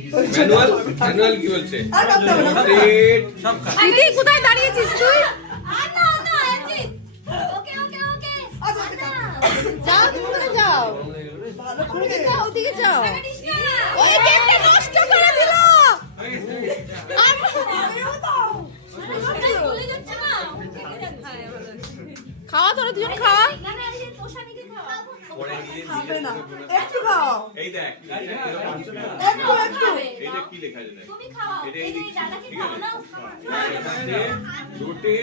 Manual কি বলছে? কোথায় দাঁড়িয়েছিস তুই? যাও যাও ওদিকে যাও। ওই কেকটা নষ্ট করে দিল। খাওয়া তোরা দুজন খাওয়া। একটু খাও। এই দেখ এটা কি লেখা আছে? তুমি খাও। এই দাদাকে খাও না। রুটি